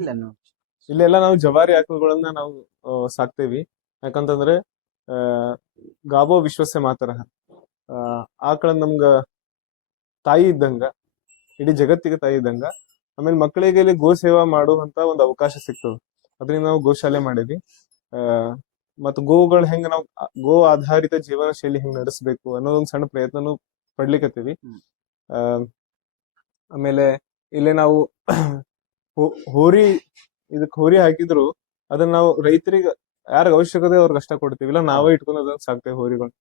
ಇಲ್ಲ ನೀವು. ಇಲ್ಲೆಲ್ಲ ನಾವು ಜವಾರಿ ಆಕಳುಗಳನ್ನ ನಾವು ಆ, ಸಾಕ್ತೇವಿ. ಯಾಕಂತಂದ್ರೆ ಆ, ಗಾವೋ ವಿಶ್ವಸ್ಯ ಮಾತರ ಆಕಳ ನಮ್ಗ ತಾಯಿ ಇದ್ದಂಗ ಇಡೀ ಜಗತ್ತಿಗೆ ತಾಯಿ ಇದ್ದಂಗ ಆಮೇಲೆ ಮಕ್ಕಳಿಗೆ ಇಲ್ಲಿ ಗೋ ಸೇವಾ ಮಾಡುವಂತ ಒಂದು ಅವಕಾಶ ಸಿಗ್ತದ. ಅದರಿಂದ ನಾವು ಗೋಶಾಲೆ ಮಾಡಿದ್ವಿ. ಆ ಮತ್ತು ಗೋಗಳು ಹೆಂಗ ನಾವು ಗೋ ಆಧಾರಿತ ಜೀವನ ಶೈಲಿ ಹೆಂಗ್ ನಡೆಸಬೇಕು ಅನ್ನೋದೊಂದು ಸಣ್ಣ ಪ್ರಯತ್ನನು ಪಡ್ಲಿಕತ್ತೀವಿ. ಹ್ಮ್. ಆ ಆಮೇಲೆ ಇಲ್ಲೇ ನಾವು ಹೋರಿ ಇದಕ್ ಹೋರಿ ಹಾಕಿದ್ರು ಅದನ್ನ ನಾವು ರೈತರಿಗೆ ಯಾರ ಅವಶ್ಯಕತೆ ಅವ್ರಿಗೆ ಕಷ್ಟ ಕೊಡ್ತೀವಿ. ಇಲ್ಲ ನಾವೇ ಇಟ್ಕೊಂಡು ಅದನ್ನ ಸಾಕ್ತೇವೆ ಹೋರಿಗಳು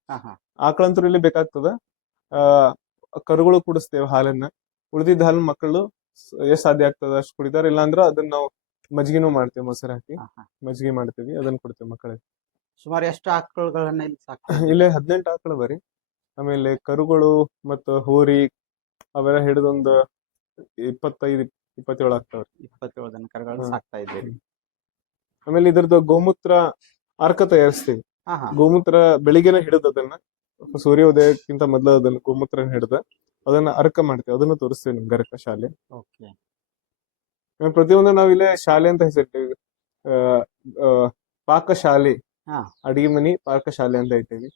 ಆಕಳಂತೂ ಇಲ್ಲಿ ಬೇಕಾಗ್ತದ. ಆ ಕರುಗಳು ಕುಡಿಸ್ತೇವೆ ಹಾಲನ್ನ. ಉಳಿದಿದ್ದ ಹಾಲು ಮಕ್ಕಳು ಎಷ್ಟ್ ಸಾಧ್ಯ ಆಗ್ತದ ಅಷ್ಟು ಕುಡಿತಾರ. ಇಲ್ಲಾಂದ್ರೆ ಅದನ್ನ ನಾವು ಮಜ್ಗಿನೂ ಮಾಡ್ತೇವೆ ಮೊಸರು ಹಾಕಿ. ಮಜ್ಗಿ ಮಾಡ್ತೇವಿ ಮಾಡ್ತೀವಿ ಅದನ್ನ ಕೊಡ್ತೇವೆ ಮಕ್ಕಳಿಗೆ. ಸುಮಾರು ಎಷ್ಟು ಆಕಳುಗಳನ್ನ ಇಲ್ಲಿ ಸಾಕ್ತಾರೆ? ಇಲ್ಲಿ ಹದಿನೆಂಟು ಆಕಳು ಬರಿ. ಆಮೇಲೆ ಕರುಗಳು ಮತ್ತು ಹೋರಿ ಅವೆಲ್ಲ ಹಿಡಿದೊಂದು ಇಪ್ಪತ್ತೈದು ಇಪ್ಪತ್ತೇಳು ಆಗ್ತಾವ್ರಿ. ಇಪ್ಪತ್ತೇಳು ದನ ಕರುಗಳನ್ನ ಹಾ. ಸಾಕ್ತಾ ಇದ್ದೀರಿ. ಆಮೇಲೆ ಇದ್ರದ್ದು ಗೋಮೂತ್ರ ಅರ್ಕ ತಯಾರಿಸ್ತೀವಿ. ಹಾ ಹಾ. ಗೋಮೂತ್ರ ಬೆಳಿಗ್ಗೆನೆ ಹಿಡಿದ ಅದನ್ನ ಸೂರ್ಯೋದಯಕ್ಕಿಂತ ಮೊದಲು ಅದನ್ನ ಗೋಮೂತ್ರ ಹಿಡಿದ ಅದನ್ನ ಅರ್ಕ ಮಾಡ್ತೇವೆ. ಅದನ್ನ ತೋರಿಸ್ತೀವಿ ನಿಮ್ಗೆ ಅರ್ಕ ಶಾಲೆ. ಓಕೆ. ಆಮೇಲೆ ಪ್ರತಿಯೊಂದು ನಾವು ಇಲ್ಲೇ ಶಾಲೆ ಅಂತ ಹೆಸರಿಟ್ಟೇವಿ. ಆ, ಆ, ಪಾಕಶಾಲೆ. ಹಾ. ಅಡಿಗೆ ಮನಿ ಪಾಕಶಾಲೆ ಅಂತ ಇಟ್ಟೇವಿ.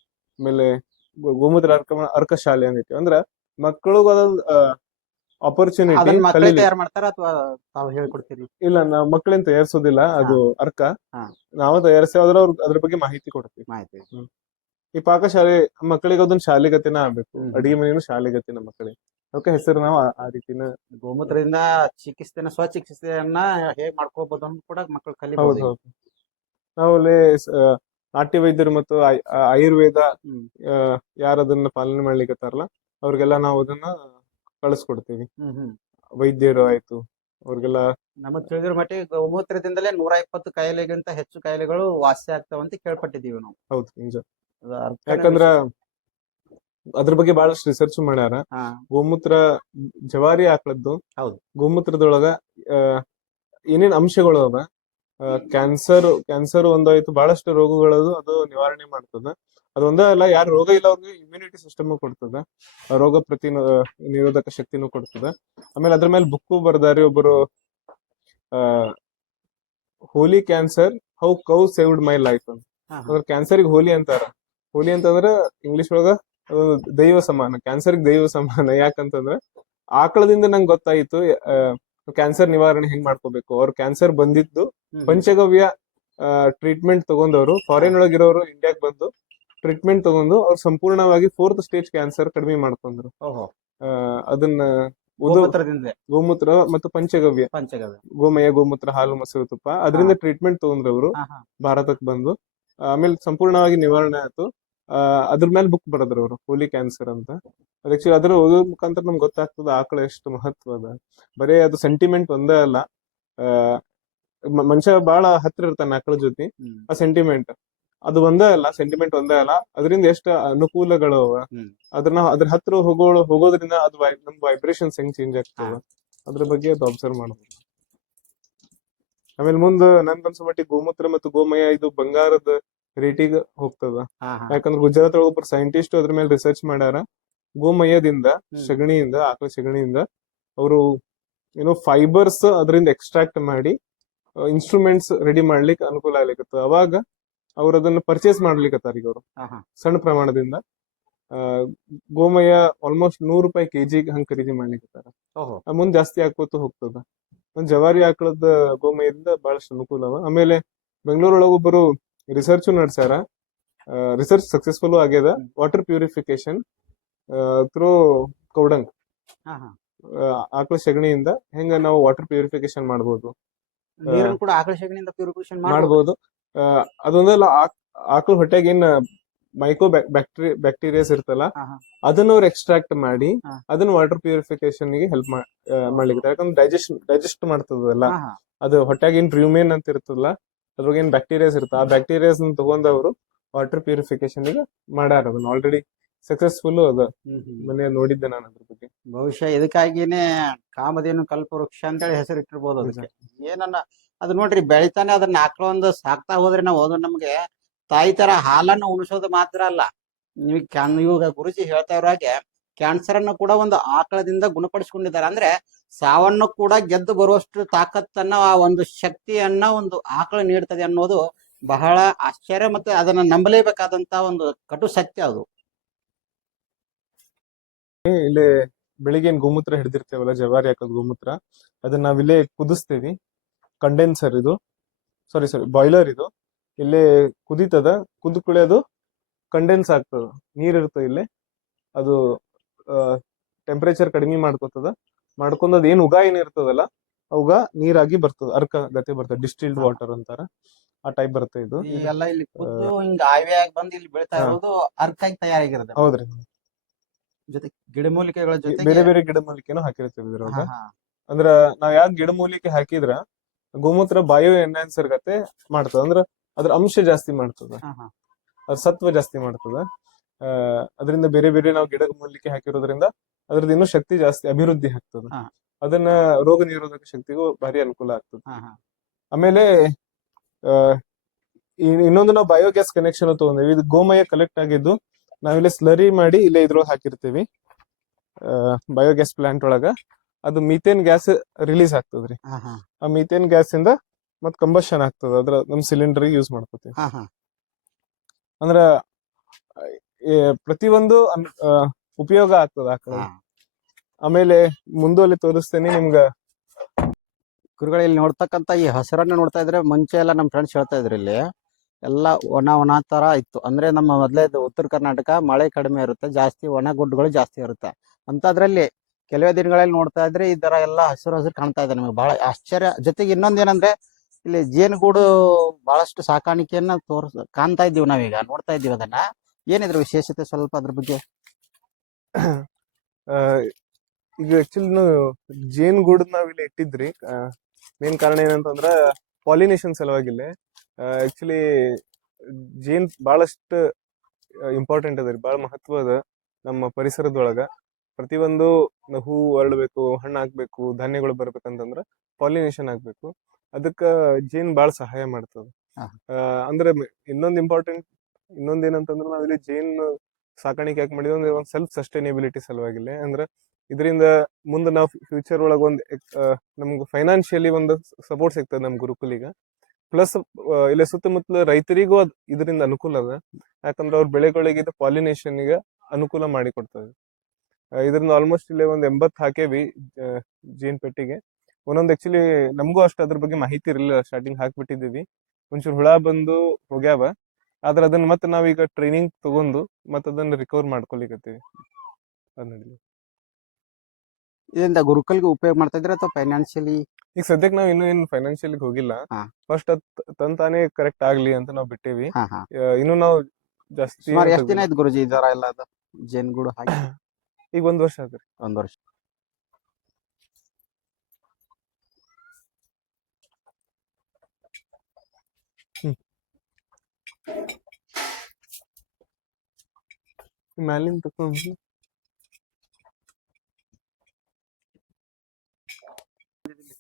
ಆಮೇಲೆ ಗೋ- ಗೋಮೂತ್ರ ಅರ್ಕ ಅರ್ಕ ಶಾಲೆ ಅಂತ ಇಟ್ಟಿವಿ. ಅಂದ್ರ ಮಕ್ಕಳಿಗೂ ಅದೊಂದು ಆಪರ್ಚುನಿಟಿ ಅದನ್ನ ಮಕ್ಕಳೇ ತಯಾರು ಮಾಡ್ತಾರ ಅಥವಾ ತಾವು ಹೇಳ್ಕೊಡ್ತೀರಿ? ಇಲ್ಲ ನಾವು ಮಕ್ಕಳೇನ್ ತಯಾರಿಸೋದಿಲ್ಲ ಅದು ಅರ್ಕ. ಹಾ. ನಾವು ತಯಾರಿಸ್ತೇವೆ ಅದ್ರ ಅವ್ರ ಅದ್ರ ಬಗ್ಗೆ ಮಾಹಿತಿ ಕೊಡ್ತೀವಿ. ಮಾಹಿತಿ. ಈ ಪಾಕಶಾಲೆ ಮಕ್ಕಳಿಗೆ ಅದೊಂದು ಶಾಲೆಗತಿನ ಆಗ್ಬೇಕು. ಹ್ಮ್. ಅಡಿಗೆ ಮನೆಯೂ ಶಾಲೆಗತಿನ ಮಕ್ಕಳಿಗೆ. ಅದಕ್ಕೆ ಹೆಸರು ನಾವು ಆ- ಆ ರೀತಿನ ಗೋಮೂತ್ರದಿಂದ ಚಿಕಿತ್ಸೆನ ಸ್ವಚಿಕಿತ್ಸೆಯನ್ನ ಹೇಗ್ ಮಾಡ್ಕೋಬಹುದು ಅಂತ ಕೂಡ ಮಕ್ಕಳು ಹೌದು ಕಲಿಬಹುದು ಹೌದು. ನಾವು ಅಲ್ಲಿ ಸ- ನಾಟ್ಯ ವೈದ್ಯರು ಮತ್ತು ಆಯ್- ಆ- ಆಯುರ್ವೇದ ಹ್ಮ್. ಆ, ಯಾರು ಅದನ್ನ ಪಾಲನೆ ಮಾಡ್ಲಿಕ್ಕೆ ಅವ್ರಿಗೆಲ್ಲ ನಾವು ಅದನ್ನ ಕಳಿಸ್ಕೊಡ್ತೀವಿ ವೈದ್ಯರು ಆಯ್ತು ಅವ್ರಿಗೆಲ್ಲ ನಮಗ್ ತಿಳಿದಿರೋ ಮಟ್ಟಿಗೆ ಗೋಮೂತ್ರದಿಂದಲೇ ನೂರ ಇಪ್ಪತ್ತು ಕಾಯಿಲೆಗಿಂತ ಹೆಚ್ಚು ಕಾಯಿಲೆಗಳು ವಾಸಿ ಆಗ್ತಾವಂತ ಕೇಳ್ಪಟ್ಟಿದೀವಿ ನಾವು. ಹೌದು ನಿಜ. ಅದು ಯಾಕಂದ್ರ ಅದ್ರ ಬಗ್ಗೆ ಬಹಳಷ್ಟು ರಿಸರ್ಚ್ ಮಾಡ್ಯಾರ. ಹಾ. ಗೋಮೂತ್ರ ಜವಾರಿ ಆಕಳದ್ದು ಹೌದು. ಗೋಮೂತ್ರದೊಳಗ ಆ, ಏನೇನ್ ಅಂಶಗಳು ಅವ? ಕ್ಯಾನ್ಸರ್ ಕ್ಯಾನ್ಸರ್ ಒಂದಾಯ್ತು ಬಹಳಷ್ಟು ರೋಗಗಳದು ಅದು ನಿವಾರಣೆ ಮಾಡ್ತದ. ಅದೊಂದೇ ಅಲ್ಲ ಯಾರು ರೋಗ ಇಲ್ಲ ಅವ್ರಿಗೆ ಇಮ್ಯುನಿಟಿ ಸಿಸ್ಟಮ್ ಕೊಡ್ತದ. ರೋಗ ಪ್ರತಿ ನಿರೋಧಕ ಶಕ್ತಿನೂ ಕೊಡ್ತದ. ಆಮೇಲೆ ಅದ್ರ ಮೇಲೆ ಬುಕ್ಕು ಬರ್ದಾರಿ ಒಬ್ಬರು holy cancer how cow saved my life ಅಂತ. ಅಂದ್ರೆ ಕ್ಯಾನ್ಸರ್ ಹೋಲಿ ಅಂತಾರ. ಹೋಲಿ ಅಂತಂದ್ರ ಇಂಗ್ಲಿಷ್ ಒಳಗ ದೈವ ಸಮಾನ ಕ್ಯಾನ್ಸರ್ಗೆ ದೈವ ಸಮಾನ. ಯಾಕಂತಂದ್ರ ಆಕಳದಿಂದ ನಂಗೆ ಗೊತ್ತಾಯ್ತು ಕ್ಯಾನ್ಸರ್ ನಿವಾರಣೆ ಹೆಂಗ್ ಮಾಡ್ಕೋಬೇಕು? ಅವ್ರ ಕ್ಯಾನ್ಸರ್ ಬಂದಿದ್ದು. ಪಂಚಗವ್ಯ ಟ್ರೀಟ್ಮೆಂಟ್ ತಗೊಂಡವರು. ಫಾರಿನ್ ಒಳಗಿರೋರು ಇಂಡಿಯಾಕ್ ಬಂದು ಟ್ರೀಟ್ಮೆಂಟ್ ತಗೊಂಡು ಅವ್ರು ಸಂಪೂರ್ಣವಾಗಿ ಫೋರ್ತ್ ಸ್ಟೇಜ್ ಕ್ಯಾನ್ಸರ್ ಕಡಿಮೆ ಮಾಡ್ಕೊಂಡ್ರು. ಅದನ್ನ ಗೋಮೂತ್ರ ಮತ್ತು ಪಂಚಗವ್ಯ. ಪಂಚಗವ್ಯ. ಗೋಮಯ ಗೋಮೂತ್ರ ಹಾಲು ಮೊಸರು ತುಪ್ಪ. ಅದರಿಂದ ಟ್ರೀಟ್ಮೆಂಟ್ ತಗೊಂಡ್ರು ಅವರು ಹಾ ಹಾ. ಭಾರತಕ್ಕೆ ಬಂದು. ಆಮೇಲೆ ಸಂಪೂರ್ಣವಾಗಿ ನಿವಾರಣೆ ಆಯ್ತು. ಅದ್ರ ಮೇಲೆ ಬುಕ್ ಬರೆದ್ರು ಅವರು ಹೋಲಿ ಕ್ಯಾನ್ಸರ್ ಅಂತ. ಅದಕ್ಕೆ ಅದ್ರ ಓದೋದ್ ಮುಖಾಂತರ ನಮ್ಗೆ ಗೊತ್ತಾಗ್ತದೆ ಆಕಳ ಎಷ್ಟು ಮಹತ್ವ ಅದ ಬರೀ ಅದು ಸೆಂಟಿಮೆಂಟ್ ಒಂದೇ ಅಲ್ಲ. ಮನುಷ್ಯ ಬಹಳ ಹತ್ರ ಇರ್ತಾನೆ ಆಕಳ ಜೊತೆ ಆ ಸೆಂಟಿಮೆಂಟ್ ಅದು ಒಂದೇ ಅಲ್ಲ ಸೆಂಟಿಮೆಂಟ್ ಒಂದೇ ಅಲ್ಲ. ಅದರಿಂದ ಎಷ್ಟು ಅನುಕೂಲಗಳು ಅವ. ಅದ್ರ ಅದನ್ನ ಅದ್ರ ಹತ್ರ ಹೋಗೋ ಹೋಗೋದ್ರಿಂದ ಅದು ನಮ್ ವೈಬ್ರೇಷನ್ಸ್ ಹೆಂಗ್ ಚೇಂಜ್ ಆಗ್ತದ. ಅದ್ರ ಬಗ್ಗೆ ಅದು ಅಬ್ಸರ್ವ್ ಮಾಡಬಹುದು ಆಮೇಲೆ ಮುಂದ ನನ್ಗನ್ಸೋ ಮಟ್ಟಿಗೆ ಗೋಮೂತ್ರ ಮತ್ತು ಗೋಮಯ ಇದು ಬಂಗಾರದ ರೇಟಿಗೆ ಹೋಗ್ತದ. ಯಾಕಂದ್ರೆ ಗುಜರಾತ್ ಒಳಗ ಒಬ್ಬರು ಸೈಂಟಿಸ್ಟ್ ಅದ್ರ ಮೇಲೆ ರಿಸರ್ಚ್ ಮಾಡ್ಯಾರ. ಗೋಮಯದಿಂದ. ಸಗಣಿಯಿಂದ ಆಕಳ ಸಗಣಿಯಿಂದ ಅವರು ಏನೋ ಫೈಬರ್ಸ್ ಅದರಿಂದ ಎಕ್ಸ್ಟ್ರಾಕ್ಟ್ ಮಾಡಿ ಇನ್ಸ್ಟ್ರೂಮೆಂಟ್ಸ್ ರೆಡಿ ಮಾಡ್ಲಿಕ್ಕೆ ಅನುಕೂಲ ಆಗ್ಲಿಕ್ಕೆ ಅವಾಗ ಅವ್ರ ಅದನ್ನ ಪರ್ಚೇಸ್ ಮಾಡ್ಲಿಕತ್ತಾರ ಈಗ ಅವರು. ಸಣ್ಣ ಪ್ರಮಾಣದಿಂದ ಆ, ಗೋಮಯ ಆಲ್ಮೋಸ್ಟ್ ನೂರು ರೂಪಾಯಿ ಕೆಜಿ ಹಂಗ ಖರೀದಿ ಆ ಮುಂದ್ ಜಾಸ್ತಿ ಆಕೋತ ಹೋಗ್ತದ. ಒಂದ್ ಜವಾರಿ ಆಕಳದ ಗೋಮಯದಿಂದ ಬಹಳಷ್ಟು ಅನುಕೂಲ ಅವ. ಆಮೇಲೆ ಬೆಂಗಳೂರೊಳಗ ಒಬ್ಬರು ರಿಸರ್ಚ್ ನಡೆಸ್ಯಾರ ರಿಸರ್ಚ್ ಸಕ್ಸಸ್ಫುಲ್ ಆಗ್ಯದ. Water purification through cow dung ಆಕಳ ಸಗಣಿಯಿಂದ ಹೆಂಗ ನಾವು ವಾಟರ್ ಪ್ಯೂರಿಫಿಕೇಶನ್ ಮಾಡಬಹುದು ಕೂಡ ಆಕಳ ಸೆಗಣಿಯಿಂದ ಪ್ಯೂರಿಫಿಕೇಶನ್ ಮಾಡಬಹುದು ಅದೊಂದಲ್ಲ ಆಕಳ ಹೊಟ್ಟೆಗೆ ಏನ್ ಮೈಕ್ರೋ ಬ್ಯಾಕ್ಟೀರಿ ಬ್ಯಾಕ್ಟೀರಿಯಾಸ್ ಇರ್ತಲ್ಲ ಅದನ್ನ ಅವ್ರು ಎಕ್ಸ್ಟ್ರಾಕ್ಟ್ ಮಾಡಿ ಅದನ್ನ ವಾಟರ್ ಪ್ಯೂರಿಫಿಕೇಶನ್ಗೆ ಹೆಲ್ಪ್ ಮಾಡ್ಲಿಕ್ಕೆ. ಯಾಕಂದ್ರೆ ಡೈಜೆಸ್ಟ್ ಡೈಜೆಸ್ಟ್ ಮಾಡ್ತದಲ್ಲ ಅದು ಹೊಟ್ಟೆಗೆ ಏನ್ ರ್ಯೂಮೇನ್ ಅಂತ ಇರ್ತದಲ್ಲ ಅದ್ರಾಗ ಏನ್ ಬ್ಯಾಕ್ಟೀರಿಯಾಸ್ ಇರುತ್ತೆ? ಆ ಬ್ಯಾಕ್ಟೀರಿಯಾಸ್ ತಗೊಂಡವರು ವಾಟರ್ ಪ್ಯೂರಿಫಿಕೇಶನ್ ಈಗ ಮಾಡ್ಯಾರ ಅದನ್ನ. ಆಲ್ರೆಡಿ ಸಕ್ಸಸ್ಫುಲ್ ಅದ. ಮನೆ ನೋಡಿದ್ದೆ ನಾನು ಅದ್ರ ಬಗ್ಗೆ. ಬಹುಶಃ ಇದಕ್ಕಾಗಿನೇ ಕಾಮಧೇನು ಕಲ್ಪವೃಕ್ಷ ಅಂತೇಳಿ ಹೆಸರಿಟ್ಟಿರ್ಬೋದು ಅದಕ್ಕೆ. ಏನನ್ನ ಅದು ನೋಡ್ರಿ ಬೆಳಿತಾನೆ ಅದನ್ನ ಆಕಳ ಒಂದು ಸಾಕ್ತಾ ಹೋದ್ರೆ ನಾವು ಅದು ನಮ್ಗೆ ತಾಯಿ ತರ ಹಾಲನ್ನು ಉಣಿಸೋದು ಮಾತ್ರ ಅಲ್ಲ. ನೀವು ಕ್ಯಾನ್ ಇವಾಗ ಗುರುಜಿ ಹೇಳ್ತಾ ಇರೋ ಹಾಗೆ ಕ್ಯಾನ್ಸರ್ ಅನ್ನು ಕೂಡ ಒಂದು ಆಕಳದಿಂದ ಗುಣಪಡಿಸ್ಕೊಂಡಿದ್ದಾರೆ. ಅಂದ್ರೆ ಸಾವನ್ನು ಕೂಡ ಗೆದ್ದು ಬರುವಷ್ಟು ತಾಕತ್ತನ್ನ ಆ ಒಂದು ಶಕ್ತಿಯನ್ನ ಒಂದು ಆಕಳ ನೀಡ್ತದೆ ಅನ್ನೋದು ಬಹಳ ಆಶ್ಚರ್ಯ ಮತ್ತೆ ಅದನ್ನ ನಂಬಲೇಬೇಕಾದಂತ ಒಂದು ಕಟು ಸತ್ಯ ಅದು. ಇಲ್ಲಿ ಬೆಳಿಗ್ಗೆ ಏನ್ ಗೋಮೂತ್ರ ಹಿಡಿದಿರ್ತೇವಲ್ಲ, ಜವಾರಿ ಹಾಕೋದ್ ಗೋಮೂತ್ರ, ಅದನ್ನ ನಾವಿಲ್ಲೇ ಕುದಿಸ್ತೀವಿ. ಕಂಡೆನ್ಸರ್ ಇದು. ಸಾರಿ ಸಾರಿ ಬಾಯ್ಲರ್ ಇದು. ಇಲ್ಲೇ ಕುದೀತದ ಕುದ್ ಅದು ಕಂಡೆನ್ಸ್ ಆಗ್ತದ. ನೀರ್ ಇರ್ತದ ಇಲ್ಲಿ. ಅದು ಟೆಂಪರೇಚರ್ ಕಡಿಮೆ ಮಾಡ್ಕೋತದ. ಮಾಡ್ಕೊಂಡ್ ಅದ್ ಏನ್ ಉಗ ಏನ್ ಇರ್ತದಲ್ಲ ನೀರಾಗಿ ಬರ್ತದ ಅರ್ಕ ಗತಿ ಬರ್ತದ ಡಿಸ್ಟಿಲ್ಡ್ ವಾಟರ್ ಅಂತಾರ ಆ ಟೈಪ್ ಬರ್ತದೆ ಇದು. ಇಲ್ಲಿ ಹಿಂಗ ಬಂದು ಇಲ್ಲಿ ಬೀಳ್ತಾ ಇರೋದು ಅರ್ಕಾಗಿ ತಯಾರಾಗಿರೋದು. ಹೌದ್ರಿ. ಜೊತೆ ಗಿಡಮೂಲಿಕೆಗಳ ಜೊತೆ ಬೇರೆ ಬೇರೆ ಗಿಡಮೂಲಿಕೆನೂ ಹಾಕಿರ್ತೀವಿ ಇದ್ರೊಳಗ. ಅಂದ್ರ ನಾವ್ ಯಾಕೆ ಗಿಡಮೂಲಿಕೆ ಹಾಕಿದ್ರ ಗೋಮೂತ್ರ ಬಯೋ ಎನ್ಹಾನ್ಸರ್ ಗತೆ ಮಾಡ್ತದ ಅಂದ್ರ ಅದ್ರ ಅಂಶ ಜಾಸ್ತಿ ಮಾಡ್ತದ. ಅದ್ರ ಸತ್ವ ಜಾಸ್ತಿ ಮಾಡ್ತದ. ಆ, ಅದರಿಂದ ಬೇರೆ ಬೇರೆ ನಾವು ಗಿಡ ಮೂಲಿಕೆ ಹಾಕಿರೋದ್ರಿಂದ ಅದ್ರದ್ದು ಇನ್ನೂ ಶಕ್ತಿ ಜಾಸ್ತಿ ಅಭಿವೃದ್ಧಿ ಆಗ್ತದೆ. ಹಾ. ಅದನ್ನ ರೋಗ ನಿರೋಧಕ ಶಕ್ತಿಗೂ ಭಾರಿ ಅನುಕೂಲ ಆಗ್ತದ. ಆಮೇಲೆ ಆ, ಇನ್- ಇನ್ನೊಂದು ನಾವು ಬಯೋಗ್ಯಾಸ್ ಕನೆಕ್ಷನ್ ತಗೊಂಡೇವಿ. ಇದು ಗೋಮಯ ಕಲೆಕ್ಟ್ ಆಗಿದ್ದು ನಾವಿಲ್ಲಿ ಸ್ಲರಿ ಮಾಡಿ ಇಲ್ಲೇ ಇದ್ರೊಳಗೆ ಹಾಕಿರ್ತೀವಿ. ಬಯೋಗ್ಯಾಸ್ ಪ್ಲಾಂಟ್ ಒಳಗ. ಅದು ಮೀಥೇನ್ ಗ್ಯಾಸ್ ರಿಲೀಸ್ ಆಗ್ತದ್ರಿ. ಆ ಮೀಥೇನ್ ಗ್ಯಾಸ್ ಇಂದ ಮತ್ ಕಂಬಷನ್ ಆಗ್ತದ. ಅದ್ರ ನಮ್ ಸಿಲಿಂಡರ್ ಯೂಸ್ ಮಾಡ್ಕೋತೀವಿ. ಅಂದ್ರ ಏ, ಪ್ರತಿಯೊಂದು ಅನ್- ಆ, ಉಪಯೋಗ ಆಗ್ತದ ಆಮೇಲೆ ಮುಂದೋಲಿ ತೋರಿಸ್ತೇನೆ ನಿಮ್ಗ. ಕುರಿಗಳು ಇಲ್ಲಿ ನೋಡ್ತಕ್ಕಂತ ಈ ಹಸಿರನ್ನ ನೋಡ್ತಾ ಇದ್ರೆ ಮುಂಚೆ ಎಲ್ಲ ನಮ್ಮ ಫ್ರೆಂಡ್ಸ್ ಹೇಳ್ತಾ ಇದ್ರು ಇಲ್ಲಿ. ಎಲ್ಲ ಒಣ ಒಣ ತರ ಇತ್ತು. ಅಂದ್ರೆ ನಮ್ಮ ಮೊದಲೇ ಉತ್ತರ ಕರ್ನಾಟಕ ಮಳೆ ಕಡಿಮೆ ಇರುತ್ತೆ ಜಾಸ್ತಿ ಒಣ ಗುಡ್ಡಗಳು ಜಾಸ್ತಿ ಇರುತ್ತೆ. ಅಂತ ಅದ್ರಲ್ಲಿ ಕೆಲವೇ ದಿನಗಳಲ್ಲಿ ನೋಡ್ತಾ ಇದ್ರೆ ಈ ತರ ಎಲ್ಲ ಹಸಿರು ಹಸಿರು ಕಾಣ್ತಾ ಇದೆ ನಮಗೆ ಬಹಳ ಆಶ್ಚರ್ಯ. ಜೊತೆಗೆ ಇನ್ನೊಂದೇನಂದ್ರೆ ಇಲ್ಲಿ ಜೇನುಗೂಡು ಬಹಳಷ್ಟು ಸಾಕಾಣಿಕೆಯನ್ನ ತೋರ್ಸ್ ಕಾಣ್ತಾ ಇದೀವಿ ನಾವೀಗ ನೋಡ್ತಾ ಇದ್ದೀವಿ ಅದನ್ನ. ಏನಿದ್ರು ವಿಶೇಷತೆ ಸ್ವಲ್ಪ ಅದ್ರ ಬಗ್ಗೆ? ಈಗ ಆಕ್ಚುಲಿ ಜೇನ್ ಗೂಡ್ ನಾವ್ ಇಲ್ಲಿ ಇಟ್ಟಿದ್ರಿ. ಮೇನ್ ಕಾರಣ ಏನಂತಂದ್ರ ಪಾಲಿನೇಷನ್ ಸಲುವಾಗಿಲ್ಲ. ಆಕ್ಚುಲಿ ಜೇನ್ ಬಹಳಷ್ಟು ಇಂಪಾರ್ಟೆಂಟ್ ಅದ ರೀ ಬಹಳ ಮಹತ್ವ ಅದ ನಮ್ಮ ಪರಿಸರದೊಳಗ. ಪ್ರತಿಯೊಂದು ಹೂ ಅರಳಬೇಕು ಹಣ್ಣು ಹಾಕ್ಬೇಕು ಧಾನ್ಯಗಳು ಬರ್ಬೇಕಂತಂದ್ರ ಪಾಲಿನೇಷನ್ ಆಗ್ಬೇಕು ಅದಕ್ಕ ಜೇನ್ ಬಹಳ ಸಹಾಯ ಮಾಡ್ತದ. ಅಂದ್ರೆ ಇನ್ನೊಂದ್ ಇಂಪಾರ್ಟೆಂಟ್ ಇನ್ನೊಂದ್ ಏನಂತಂದ್ರ ನಾವಿಲ್ಲಿ ಜೇನ್ ಸಾಕಾಣಿಕೆ ಯಾಕೆ ಮಾಡಿದ್ವಿ ಅಂದ್ರೆ ಒಂದು ಸೆಲ್ಫ್ ಸಸ್ಟೈನೇಬಿಲಿಟಿ ಸಲುವಾಗಿಲ್ಲ. ಅಂದ್ರೆ ಇದರಿಂದ ಮುಂದೆ ನಾವು ಫ್ಯೂಚರ್ ಒಳಗೆ ಒಂದು ನಮ್ಗೆ ಫೈನಾನ್ಷಿಯಲಿ ಒಂದು ಸಪೋರ್ಟ್ ಸಿಗ್ತದೆ ನಮ್ಮ ಗುರುಕುಲಿಗೆ. ಪ್ಲಸ್ ಇಲ್ಲಿ ಸುತ್ತಮುತ್ತಲ ರೈತರಿಗೂ ಅದು ಇದರಿಂದ ಅನುಕೂಲ ಅದ. ಯಾಕಂದ್ರೆ ಅವ್ರ ಬೆಳೆಗಳಿಗೆ ಇದು ಪಾಲಿನೇಷನ್ಗೆ ಅನುಕೂಲ ಮಾಡಿಕೊಡ್ತದೆ ಇದರಿಂದ ಆಲ್ಮೋಸ್ಟ್ ಇಲ್ಲಿ ಒಂದು ಎಂಬತ್ತು ಹಾಕೇವಿ ಜೀನ್ ಜೇನ್ ಪೆಟ್ಟಿಗೆ. ಒಂದೊಂದು ಆಕ್ಚುಲಿ ನಮಗೂ ಅಷ್ಟು ಅದ್ರ ಬಗ್ಗೆ ಮಾಹಿತಿ ಇರಲಿಲ್ಲ. ಸ್ಟಾರ್ಟಿಂಗ್ ಹಾಕ್ಬಿಟ್ಟಿದ್ದೀವಿ. ಒಂಚೂರು ಹುಳ ಬಂದು ಹೋಗ್ಯಾವ. ಆದ್ರೆ ಅದನ್ನ ಮತ್ತೆ ನಾವೀಗ ಟ್ರೈನಿಂಗ್ ತಗೊಂಡು ಮತ್ತೆ ಅದನ್ನ ರಿಕವರ್ ಮಾಡ್ಕೊಲಿಕತ್ತೀವಿ ಅದ್ ನಡೀಲಿ. ಇದರಿಂದ ಗುರುಕಲ್ಗೆ ಉಪಯೋಗ ಮಾಡ್ತಾ ಇದ್ರೆ ಅಥವಾ ಫೈನಾನ್ಷಿಯಲಿ ಈಗ ಸದ್ಯಕ್ಕೆ ನಾವ್ ಇನ್ನೂ ಏನು ಫೈನಾನ್ಷಿಯಲಿ ಹೋಗಿಲ್ಲ. ಹಾ. ಫಸ್ಟ್ ಅದ್ ತನ್ ಕರೆಕ್ಟ್ ಆಗ್ಲಿ ಅಂತ ನಾವ್ ಬಿಟ್ಟಿವಿ. ಹಾ ಹಾ. ಆ, ಇನ್ನು ನಾವು ಜಾಸ್ತಿ ಸುಮಾರು ಏನ್ ಎಷ್ಟು ದಿನ ತೆಗ್ದಿಲ್ಲ. ಆಯ್ತು ಗುರುಜಿ ಈ ತರ ಎಲ್ಲ ಅದು? ಜೇನ್ಗೂಡು ಹಾಕಿ ಈಗ ಒಂದ್ ವರ್ಷ ಆತ್ರಿ ಒಂದ್ ವರ್ಷ. ಮ್ಯಾಲಿಂದ ತಕೊಂಡ್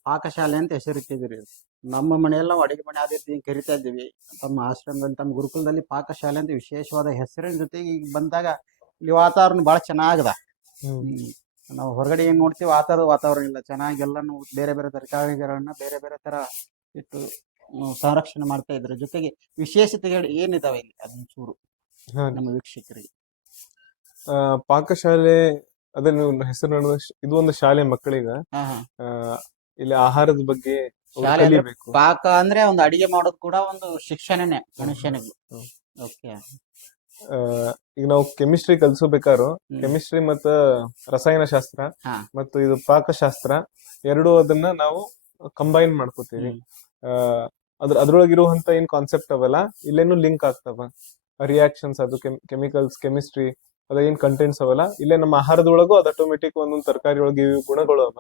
ಪಾಕಶಾಲೆ ಅಂತ ಹೆಸರಿಟ್ಟಿದ್ರಿ ನಮ್ಮ ಮನೆಯೆಲ್ಲ ನಾವು ಅಡಿಗೆ ಮನೆ ಆದಿತ್ತು ಹಿಂಗೆ ಕರಿತಾ ಇದ್ದೀವಿ. ತಮ್ಮ ಆಶ್ರಮದಲ್ಲಿ ತಮ್ಮ ಗುರುಕುಲದಲ್ಲಿ ಪಾಕಶಾಲೆ ಅಂತ ವಿಶೇಷವಾದ ಹೆಸರಿನ ಜೊತೆಗೆ ಈಗ ಬಂದಾಗ ಇಲ್ಲಿ ವಾತಾವರಣ ಬಹಳ ಚೆನ್ನಾಗದ. ನಾವು ಹೊರಗಡೆ ಏನ್ ನೋಡ್ತೀವಿ ಆ ಥರದ ವಾತಾವರಣ ಇಲ್ಲ. ಚೆನ್ನಾಗಿ ಎಲ್ಲಾನು ಬೇರೆ ಬೇರೆ ತರಕಾರಿಗಳನ್ನ ಬೇರೆ ಬೇರೆ ತರ ಇಟ್ಟು ಸಂರಕ್ಷಣೆ ಮಾಡ್ತಾ ಇದ್ರ ಜೊತೆಗೆ ವಿಶೇಷತೆಗಳು ಏನಿದಾವೆ ಇಲ್ಲಿ? ಅದೊಂಚೂರು ಚೂರು ನಮ್ಮ ವೀಕ್ಷಕರಿಗೆ. ಆ, ಪಾಕಶಾಲೆ ಅದನ್ನ ಹೆಸರು ನೋಡಿದ ಇದು ಒಂದು ಶಾಲೆ ಮಕ್ಕಳಿಗ. ಹಾ ಹಾ. ಆ, ಇಲ್ಲಿ ಆಹಾರದ ಬಗ್ಗೆ ಅವ್ರು ಶಾಲೆ ಅಂದ್ರೆ ಕಲಿಬೇಕು. ಪಾಕ ಅಂದ್ರೆ ಒಂದು ಅಡಿಗೆ ಮಾಡೋದು ಕೂಡ ಒಂದು ಶಿಕ್ಷಣನೇ ಮನುಷ್ಯನಿಗೆ. ಹ್ಮ್. ಓಕೆ. ಆ, ಈಗ ನಾವು ಕೆಮಿಸ್ಟ್ರಿ ಕಲಿಸಬೇಕಾದ್ರು ಕೆಮಿಸ್ಟ್ರಿ ಮತ್ತ ರಸಾಯನ ಶಾಸ್ತ್ರ ಹಾ. ಮತ್ತು ಇದು ಪಾಕಶಾಸ್ತ್ರ ಎರಡು ಅದನ್ನ ನಾವು ಕಂಬೈನ್ ಮಾಡ್ಕೋತೀವಿ. ಹ್ಮ್. ಆ, ಅದ್ರ ಅದ್ರೊಳಗಿರುವಂತ ಏನ್ ಕಾನ್ಸೆಪ್ಟ್ ಅವಲ್ಲ ಇಲ್ಲೇನು ಲಿಂಕ್ ಆಗ್ತಾವ. ರಿಯಾಕ್ಷನ್ಸ್ ಅದು ಕೆಮಿಕಲ್ಸ್ ಕೆಮಿಸ್ಟ್ರಿ ಅದ ಏನ್ ಕಂಟೆಂಟ್ಸ್ ಅವಲ್ಲ ಇಲ್ಲೇ ನಮ್ಮ ಆಹಾರದೊಳಗೂ ಅದು ಆಟೋಮೆಟಿಕ್ ಒಂದೊಂದು ತರಕಾರಿ ಒಳಗೆ ಗುಣಗಳು ಅವ.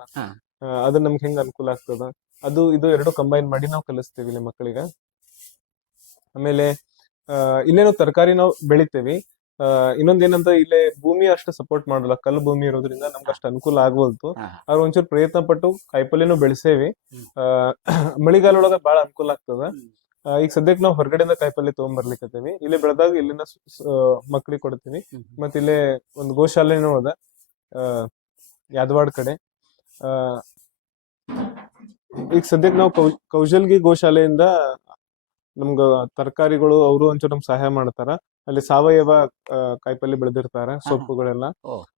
ಅದು ನಮ್ಗೆ ಹೆಂಗ್ ಅನುಕೂಲ ಆಗ್ತದ? ಅದು ಇದು ಎರಡು ಕಂಬೈನ್ ಮಾಡಿ ನಾವು ಕಲಿಸ್ತೀವಿ ಇಲ್ಲಿ ಮಕ್ಕಳಿಗೆ. ಆಮೇಲೆ ಆ, ಇಲ್ಲೇನು ತರಕಾರಿ ನಾವು ಬೆಳಿತೇವಿ. ಆ, ಇಲ್ಲಿ ಭೂಮಿ ಅಷ್ಟು ಸಪೋರ್ಟ್ ಮಾಡಲ್ಲ. ಕಲ್ಲು ಭೂಮಿ ಇರೋದ್ರಿಂದ ನಮ್ಗೆ ಅಷ್ಟು ಅನುಕೂಲ ಆಗ್ವಲ್ತು. ಅವ್ರು ಒಂಚೂರು ಪ್ರಯತ್ನ ಪಟ್ಟು ಕಾಯಿಪಲ್ಲೆನೂ ಬೆಳೆಸೇವಿ. ಹ್ಮ್. ಆ, ಮಳಿಗಾಲ ಒಳಗ ಬಾಳ ಅನುಕೂಲ ಆಗ್ತದ. ಈಗ ಸದ್ಯಕ್ಕೆ ನಾವು ಹೊರಗಡೆಯಿಂದ ಕಾಯಿಪಲ್ಲೆ ತಗೊಂಡ್ಬರ್ಲಿಕ್ಕತ್ತೀವಿ ಇಲ್ಲಿ ಬೆಳೆದಾಗ ಇಲ್ಲಿನ ಮಕ್ಳಿಗೆ ಕೊಡ್ತೀವಿ. ಮತ್ತೆ ಇಲ್ಲೇ ಒಂದು ಗೋಶಾಲೆನೂ ಅದ. ಯಾದವಾಡ್ ಕಡೆ. ಈಗ ಸದ್ಯಕ್ಕೆ ನಾವು ಕೌ ಕೌಶಲ್ಗಿ ಗೋಶಾಲೆಯಿಂದ ನಮ್ಗ ತರಕಾರಿಗಳು ಅವರು ಒಂಚೂರು ನಮ್ಗೆ ಸಹಾಯ ಮಾಡ್ತಾರ. ಅಲ್ಲಿ ಸಾವಯವ ಕಾಯಿಪಲ್ಲೆ ಬೆಳೆದಿರ್ತಾರ ಸೊಪ್ಪುಗಳೆಲ್ಲ.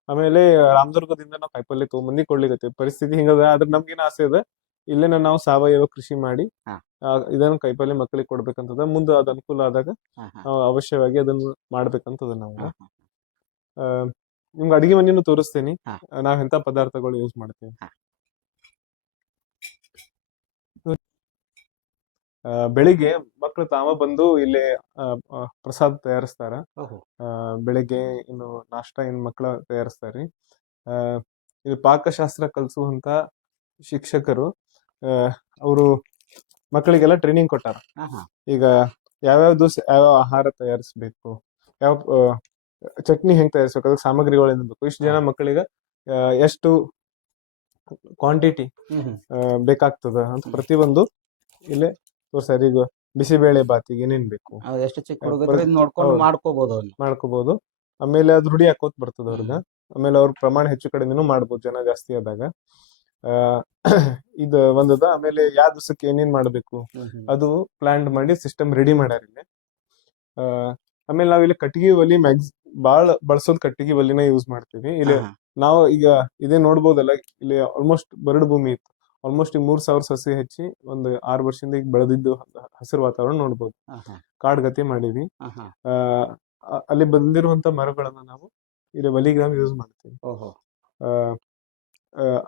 ಆಮೇಲೆ ರಾಮದುರ್ಗದಿಂದ ನಾವು ಕಾಯಿಪಲ್ಲೆ ತಗೊಂಬಂದಿ ಕೊಡ್ಲಿಕ್ಕೆ ಪರಿಸ್ಥಿತಿ ಹಿಂಗದ ಆದ್ರೆ ನಮ್ಗೇನ್ ಆಸೆ ಅದ. ಇಲ್ಲೇನ ನಾವು ಸಾವಯವ ಕೃಷಿ ಮಾಡಿ ಇದನ್ನ ಕಾಯಿಪಲ್ಲೆ ಮಕ್ಕಳಿಗೆ ಕೊಡ್ಬೇಕಂತದ. ಮುಂದೆ ಅದ್ ಅನುಕೂಲ ಆದಾಗ ಅವಶ್ಯವಾಗಿ ಅದನ್ನ ಮಾಡ್ಬೇಕಂತದ ನಾವು. ನಿಮ್ಗೆ ಅಡಿಗೆ ಮನೆಯನ್ನು ತೋರಿಸ್ತೇನೆ. ನಾವ್ ಎಂತ ಪದಾರ್ಥಗಳು ಯೂಸ್ ಮಾಡ್ತೀವಿ ಹಾ. ಆ, ಬೆಳಿಗ್ಗೆ ಮಕ್ಕಳು ತಾವ ಬಂದು ಇಲ್ಲಿ ಪ್ರಸಾದ ತಯಾರಿಸ್ತಾರ. ಬೆಳಿಗ್ಗೆ ಇನ್ನು ನಾಷ್ಟ ಇನ್ ಮಕ್ಕಳ ತಯಾರಿಸ್ತಾರ್ರಿ ಇದು ಪಾಕಶಾಸ್ತ್ರ ಕಲಿಸುವಂತ ಶಿಕ್ಷಕರು ಅವರು ಮಕ್ಕಳಿಗೆಲ್ಲ ಟ್ರೈನಿಂಗ್ ಕೊಟ್ಟಾರ. ಈಗ ಯಾವ್ಯಾವ ದಿವಸ ಯಾವ್ಯಾವ ಆಹಾರ ತಯಾರಿಸ್ಬೇಕು ಯಾವ ಚಟ್ನಿ ಹೆಂಗ್ ತಯಾರಿಸ್ಬೇಕು ಅದಕ್ಕೆ ಸಾಮಗ್ರಿಗಳು ಬೇಕು ಇಷ್ಟು ಜನ ಮಕ್ಕಳಿಗೆ ಎಷ್ಟು ಕ್ವಾಂಟಿಟಿ. ಬೇಕಾಗ್ತದ ಅಂತ ಪ್ರತಿಯೊಂದು ಇಲ್ಲೇ ಈಗ ಬಿಸಿಬೇಳೆ ಬಾತಿಗೆ ಏನೇನ್ ಬೇಕು ಹೌದು, ಎಷ್ಟು ಚಿಕ್ಕ ಹುಡುಗರು ನೋಡ್ಕೊಂಡು ಹೌದು. ಮಾಡ್ಕೋಬಹುದು ಅವ್ನು. ಮಾಡ್ಕೋಬಹುದು ಆಮೇಲೆ ಅದು ರೂಢಿ ಹಾಕೋತ್ ಬರ್ತದ ಅವ್ರಿಗೆ ಆಮೇಲೆ ಅವ್ರ ಪ್ರಮಾಣ ಹೆಚ್ಚು ಕಡಿಮೆನು ಮಾಡ್ಬೋದು ಜನ ಜಾಸ್ತಿ ಆದಾಗ. ಆ ಇದು ಒಂದದ ಆಮೇಲೆ ಯಾವ ದಿವಸಕ್ಕೆ ಏನೇನ್ ಮಾಡ್ಬೇಕು. ಅದು ಪ್ಲಾನ್ ಮಾಡಿ ಸಿಸ್ಟಮ್ ರೆಡಿ ಮಾಡ್ಯಾರ ಇಲ್ಲಿ. ಆ, ಆಮೇಲೆ ನಾವ್ ಇಲ್ಲಿ ಕಟ್ಟಿಗೆ ಒಲಿ ಮ್ಯಾಕ್ಸ್ ಬಾಳ ಬಳಸೋದ್ ಕಟ್ಟಿಗೆ ಒಲಿನ ಯೂಸ್ ಮಾಡ್ತೀವಿ. ಇಲ್ಲಿ. ನಾವು ಈಗ ಇದೇ ನೋಡ್ಬೋದಲ್ಲ ಇಲ್ಲಿ ಆಲ್ಮೋಸ್ಟ್ ಬರಡು ಭೂಮಿ ಇತ್ತು. ಆಲ್ಮೋಸ್ಟ್ ಈಗ ಮೂರ್ ಸಾವಿರ ಸಸಿ ಹೆಚ್ಚಿ ಒಂದು ಆರು ವರ್ಷದಿಂದ ಈಗ ಬೆಳೆದಿದ್ದು ಹಸಿರು ವಾತಾವರಣ ನೋಡ್ಬೋದು. ಕಾಡ್ಗತಿ ಮಾಡೀವಿ ಅಲ್ಲಿ ಬಂದಿರುವಂತ ಮರಗಳನ್ನ ನಾವು ಇಲ್ಲಿ ಬಲಿಗ್ರಾಮ್ ಯೂಸ್ ಮಾಡ್ತೀವಿ.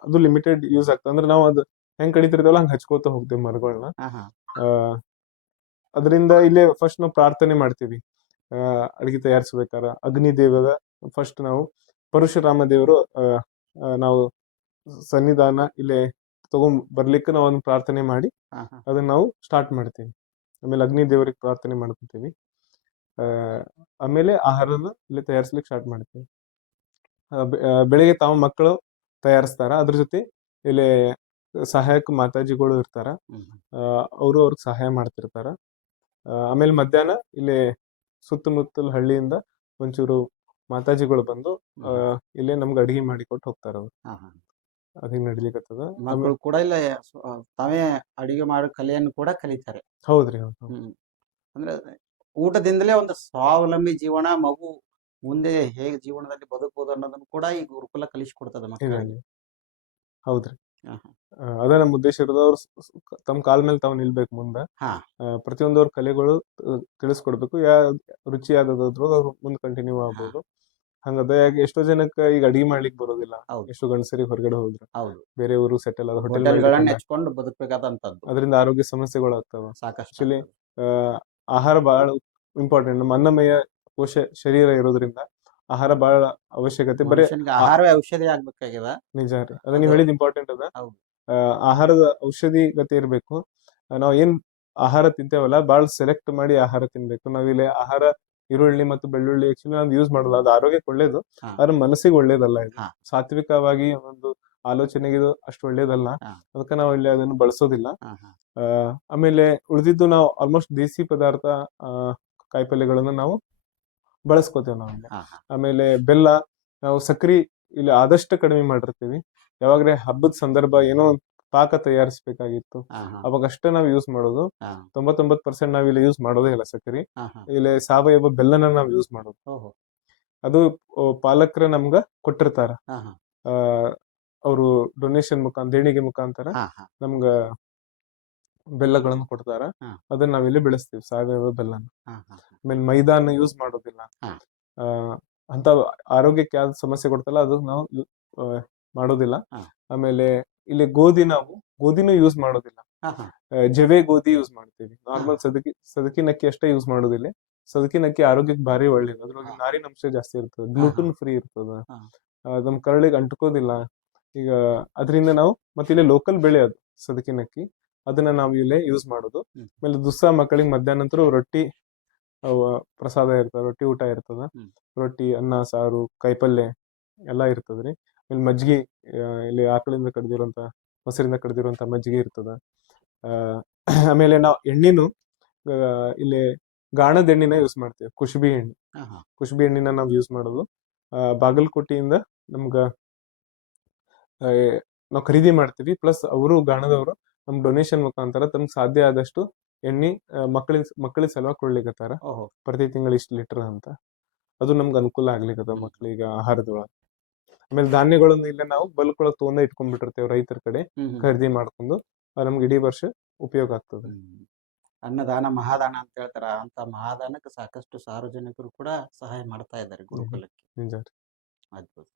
ಅದು ಲಿಮಿಟೆಡ್ ಯೂಸ್ ಆಗ್ತದೆ. ಅಂದ್ರೆ ನಾವು ಅದು ಹೆಂಗ್ ಕಡಿತಿರ್ತೇವಲ್ಲ ಹಂಗ್ ಹಚ್ಕೋತ ಹೋಗ್ತೇವೆ ಮರಗಳನ್ನ. ಅದರಿಂದ ಇಲ್ಲೇ ಫಸ್ಟ್ ನಾವು ಪ್ರಾರ್ಥನೆ ಮಾಡ್ತೀವಿ. ಅಡಿಗೆ ತಯಾರಿಸ್ಬೇಕಾರ ಅಗ್ನಿ ದೇವದ ಫಸ್ಟ್ ನಾವು ಪರಶುರಾಮ ದೇವರು ನಾವು ಸನ್ನಿಧಾನ ಇಲ್ಲೇ ತಗೊಂಡ್ ಬರ್ಲಿಕ್ಕೆ ನಾವು ಒಂದು ಪ್ರಾರ್ಥನೆ ಮಾಡಿ. ಅದನ್ನ ನಾವು ಸ್ಟಾರ್ಟ್ ಮಾಡ್ತೀವಿ. ಆಮೇಲೆ ಅಗ್ನಿ ದೇವರಿಗೆ ಪ್ರಾರ್ಥನೆ ಮಾಡ್ಕೊತೀವಿ. ಆಮೇಲೆ ಆಹಾರನ ಇಲ್ಲಿ ತಯಾರಿಸ್ಲಿಕ್ಕೆ ಸ್ಟಾರ್ಟ್ ಮಾಡ್ತೀವಿ. ಬೆಳಿಗ್ಗೆ ತಾವು ಮಕ್ಕಳು ತಯಾರಿಸ್ತಾರ ಅದ್ರ ಜೊತೆ ಇಲ್ಲಿ ಸಹಾಯಕ ಮಾತಾಜಿಗಳು ಇರ್ತಾರ. ಅವರು ಅವ್ರಿಗೆ ಸಹಾಯ ಮಾಡ್ತಿರ್ತಾರ. ಆಮೇಲೆ ಮಧ್ಯಾಹ್ನ ಇಲ್ಲಿ ಸುತ್ತಮುತ್ತಲ ಹಳ್ಳಿಯಿಂದ ಒಂಚೂರು ಮಾತಾಜಿಗಳು ಬಂದು ಇಲ್ಲೇ ನಮ್ಗೆ ಅಡಿಗೆ ಮಾಡಿಕೊಟ್ಟು ಹೋಗ್ತಾರ ಅವ್ರು. ಅದಿಗೆ ನಡಿಲಿಕತ್ತದ ಮಕ್ಕಳು ಕೂಡ ಇಲ್ಲ ತಾವೇ ಅಡಿಗೆ ಮಾಡೋ ಕಲೆಯನ್ನು ಕೂಡ ಕಲಿತಾರೆ ಹೌದ್ರಿ ಹೌದು ಹೌದು. ಹ್ಮ್. ಅಂದ್ರೆ ಊಟದಿಂದಲೇ ಒಂದು ಸ್ವಾವಲಂಬಿ ಜೀವನ ಮಗು ಮುಂದೆ ಹೇಗೆ ಜೀವನದಲ್ಲಿ ಬದುಕಬಹುದು ಅನ್ನೋದನ್ನು ಕೂಡ ಈ ಗುರುಕುಲ ಕಲಿಸಿಕೊಡ್ತದೆ ಮಕ್ಕಳಿಗೆ ಇದ್ರಲ್ಲಿ. ಹೌದ್ರಿ. ಆ, ಅದೇ ನಮ್ಮ ಉದ್ದೇಶ ಇರೋದು ಅವ್ರು ಸ್- ಸ್- ತಮ್ಮ ಕಾಲ್ ಮೇಲೆ ತಾವು ನಿಲ್ಬೇಕು ಮುಂದೆ ಹಾ. ಪ್ರತಿಯೊಂದು ಅವ್ರ ಕಲೆಗಳು ಆ, ತಿಳಿಸ್ಕೊಡ್ಬೇಕು ಯಾ ರುಚಿ ಆದದ್ರು ಅವ್ರು ಮುಂದೆ ಕಂಟಿನ್ಯೂ ಆಗ್ಬೋದು ಹಂಗದ ಯಾಕೆ ಎಷ್ಟೋ ಜನಕ್ಕೆ ಈಗ ಅಡಿಗೆ ಮಾಡ್ಲಿಕ್ಕೆ ಬರೋದಿಲ್ಲ. ಎಷ್ಟು ಎಷ್ಟೋ ಗಂಡಸರಿಗೆ ಹೊರಗಡೆ ಹೋದ್ರು. ಹೌದು. ಬೇರೆ ಊರು ಸೆಟಲ್ ಆದ ಹೋಟೆಲ್ಗಳನ್ನ ಹೋಟೆಲ್ ಹೆಚ್ಕೊಂಡು ಬದುಕಬೇಕಾದಂತದ್ದು ಅದರಿಂದ ಆರೋಗ್ಯ ಸಮಸ್ಯೆಗಳು ಆಗ್ತಾವ ಸಾಕಷ್ಟು Actually, ಆ, ಆಹಾರ ಬಹಳ ಇಂಪಾರ್ಟೆಂಟ್ ನಮ್ಮ ಅನ್ನಮಯ ಕೋಶ ಶರೀರ ಇರೋದ್ರಿಂದ ಆಹಾರ ಬಹಳ ಅವಶ್ಯಕತೆ. ಬರೀ ಆಹಾರ ಆಹಾರವೇ ಔಷಧಿ ಆಗ್ಬೇಕಾಗ್ಯದ ನಿಜ ರೀ. ಅದ ನೀವು ಅದು- ಹೇಳಿದ ಇಂಪಾರ್ಟೆಂಟ್ ಅದ. ಹೌದು. ಆ, ಆಹಾರದ ಔಷಧಿ ಗತಿ ಇರಬೇಕು. ನಾವು ಏನ್ ಆಹಾರ ತಿಂತೇವಲ್ಲ ಬಹಳ ಸೆಲೆಕ್ಟ್ ಮಾಡಿ ಆಹಾರ ತಿನ್ಬೇಕು. ನಾವಿಲ್ಲಿ ಆಹಾರ ಈರುಳ್ಳಿ ಮತ್ತು ಬೆಳ್ಳುಳ್ಳಿ ಆಕ್ಚುಲಿ ನಾವು ಯೂಸ್ ಮಾಡಲ್ಲ. ಅದು ಆರೋಗ್ಯಕ್ಕೆ ಒಳ್ಳೇದು. ಆದ್ರೆ ಮನಸ್ಸಿಗೆ ಒಳ್ಳೇದಲ್ಲ ಇದು. ಸಾತ್ವಿಕವಾಗಿ ಒಂದು ಆಲೋಚನೆಗೆ ಇದು ಅಷ್ಟು ಒಳ್ಳೇದಲ್ಲ. ಅದಕ್ಕೆ ನಾವು ಇಲ್ಲಿ ಅದನ್ನು ಬಳಸೋದಿಲ್ಲ. ಆಮೇಲೆ ಉಳಿದಿದ್ದು ನಾವು ಆಲ್ಮೋಸ್ಟ್ ದೇಸಿ ಪದಾರ್ಥ ಆ, ಕಾಯಿಪಲ್ಯಗಳನ್ನ ನಾವು ಬಳಸ್ಕೋತೇವೆ ನಾವು ಇಲ್ಲಿ. ಆಮೇಲೆ ಬೆಲ್ಲ ನಾವು ಸಕ್ರಿ ಇಲ್ಲಿ ಆದಷ್ಟು ಕಡಿಮೆ ಮಾಡಿರ್ತೀವಿ. ಯಾವಾಗ್ರೆ ಹಬ್ಬದ ಸಂದರ್ಭ ಏನೋ ಒಂದ್ ಪಾಕ ತಯಾರಿಸಬೇಕಾಗಿತ್ತು. ಅವಾಗಷ್ಟೇ ಹಾ. ಅವಾಗ ಅಷ್ಟೇ ನಾವು ಯೂಸ್ ಮಾಡೋದು. ತೊಂಬತ್ತೊಂಬತ್ ಪರ್ಸೆಂಟ್ ನಾವು ಇಲ್ಲಿ ಯೂಸ್ ಮಾಡೋದೇ ಇಲ್ಲ ಸಕ್ಕರೆ. ಇಲ್ಲಿ ಸಾವಯವ ಬೆಲ್ಲನ ನಾವು ಯೂಸ್ ಮಾಡೋದು. ಅದು ಪಾಲಕರ ನಮ್ಗ ಕೊಟ್ಟಿರ್ತಾರ. ಅವರು ಡೊನೇಷನ್ ಮುಖಾಂತರ ದೇಣಿಗೆ ಮುಖಾಂತರ. ನಮ್ಗ ಬೆಲ್ಲಗಳನ್ನು ಕೊಡ್ತಾರ. ಅದನ್ನ ನಾವಿಲ್ಲಿ ಬೆಳೆಸ್ತೀವಿ ಸಾವಯವ ಬೆಲ್ಲನ. ಆಮೇಲೆ ಮೈದಾನ ಯೂಸ್ ಮಾಡೋದಿಲ್ಲ. ಅಂತ ಆರೋಗ್ಯಕ್ಕೆ ಯಾವ್ದು ಸಮಸ್ಯೆ ಕೊಡ್ತಲ್ಲ ಅದು ನಾವು ಮಾಡೋದಿಲ್ಲ. ಆಮೇಲೆ ಇಲ್ಲಿ ಗೋಧಿ ನಾವು ಗೋಧಿನೂ ಯೂಸ್ ಮಾಡೋದಿಲ್ಲ. ಜವೆ ಗೋಧಿ ಯೂಸ್ ಮಾಡ್ತೀವಿ. ನಾರ್ಮಲ್ ಸದಕಿ ಸದಕಿನ ಅಕ್ಕಿ ಅಷ್ಟೇ ಯೂಸ್ ಮಾಡೋದಿಲ್ಲ. ಸದಕಿನ ಅಕ್ಕಿ ಆರೋಗ್ಯಕ್ಕೆ ಭಾರಿ ಒಳ್ಳೇದು. ಅದ್ರೊಳಗೆ. ನಾರಿನ ಅಂಶ ಜಾಸ್ತಿ ಇರ್ತದೆ. ಗ್ಲೂಟನ್ ಫ್ರೀ ಇರ್ತದ. ನಮ್ ಕರಳಿಗೆ ಅಂಟ್ಕೋದಿಲ್ಲ. ಈಗ ಅದರಿಂದ ನಾವು ಮತ್ತೆ ಇಲ್ಲಿ ಲೋಕಲ್ ಬೆಳೆ ಅದು ಸದಕಿನ ಅಕ್ಕಿ ಅದನ್ನ ನಾವು ಇಲ್ಲೇ ಯೂಸ್ ಮಾಡೋದು. ಆಮೇಲೆ ದುಸ್ಸಾ ಮಕ್ಕಳಿಗೆ ಮಧ್ಯಾಹ್ನ ನಂತರ ರೊಟ್ಟಿ ಪ್ರಸಾದ ಇರ್ತದ ರೊಟ್ಟಿ ಊಟ ಇರ್ತದ. ರೊಟ್ಟಿ ಅನ್ನ ಸಾರು ಕಾಯಿಪಲ್ಯ ಎಲ್ಲಾ ಇರ್ತದ್ರಿ. ಆಮೇಲೆ ಮಜ್ಜಿಗೆ ಇಲ್ಲಿ ಆಕಳಿಂದ ಕಡ್ದಿರುವಂತ ಮೊಸರಿಂದ ಕಡ್ದಿರುವಂತ ಮಜ್ಜಿಗೆ ಇರ್ತದ. ಆಮೇಲೆ ನಾವು ಎಣ್ಣೆನು ಇಲ್ಲಿ ಗಾಣದ ಎಣ್ಣಿನ ಯೂಸ್ ಮಾಡ್ತೀವಿ ಕುಶಬಿ ಎಣ್ಣೆ. ಕುಶಬಿ ಎಣ್ಣಿನ ನಾವು ಯೂಸ್ ಮಾಡೋದು. ಬಾಗಲಕೋಟೆಯಿಂದ ನಮ್ಗ ನಾವು ಖರೀದಿ ಮಾಡ್ತೀವಿ ಪ್ಲಸ್ ಅವರು ಗಾಣದವರು ನಮ್ ಡೊನೇಷನ್ ಮುಖಾಂತರ ತಮ್ಗೆ ಸಾಧ್ಯ ಆದಷ್ಟು ಎಣ್ಣೆ ಮಕ್ಕಳಿನ ಮಕ್ಕಳಿಗೆ ಸಲುವಾಗಿ ಕೊಡ್ಲಿಕತ್ತಾರ ಓಹೋ. ಪ್ರತಿ ತಿಂಗಳು ಇಷ್ಟು ಲೀಟರ್ ಅಂತ. ಅದು ನಮ್ಗೆ ಅನುಕೂಲ ಆಗ್ಲಿಕ್ಕದ ಮಕ್ಕಳಿಗೆ ಆಹಾರದೊಳಗೆ ಆಮೇಲೆ ಧಾನ್ಯಗಳನ್ನು ಇಲ್ಲೇ ನಾವು ಬಲ್ಕ್ ಒಳಗೆ ಇಟ್ಕೊಂಡ್ ಇಟ್ಕೊಂಡ್ಬಿಟ್ಟಿರ್ತೇವೆ ರೈತರ ಕಡೆ. ಖರೀದಿ ಮಾಡ್ಕೊಂಡು ನಮ್ಗೆ ಇಡೀ ವರ್ಷ ಉಪಯೋಗ ಆಗ್ತದೆ. ಅನ್ನದಾನ ಮಹಾದಾನ ಅಂತ ಹೇಳ್ತಾರ ಅಂತ ಮಹಾದಾನಕ್ಕೆ ಸಾಕಷ್ಟು ಸಾರ್ವಜನಿಕರು ಕೂಡ ಸಹಾಯ ಮಾಡ್ತಾ ಇದ್ದಾರೆ ಗುರುಕುಲಕ್ಕೆ. ಅದ್ಭುತ.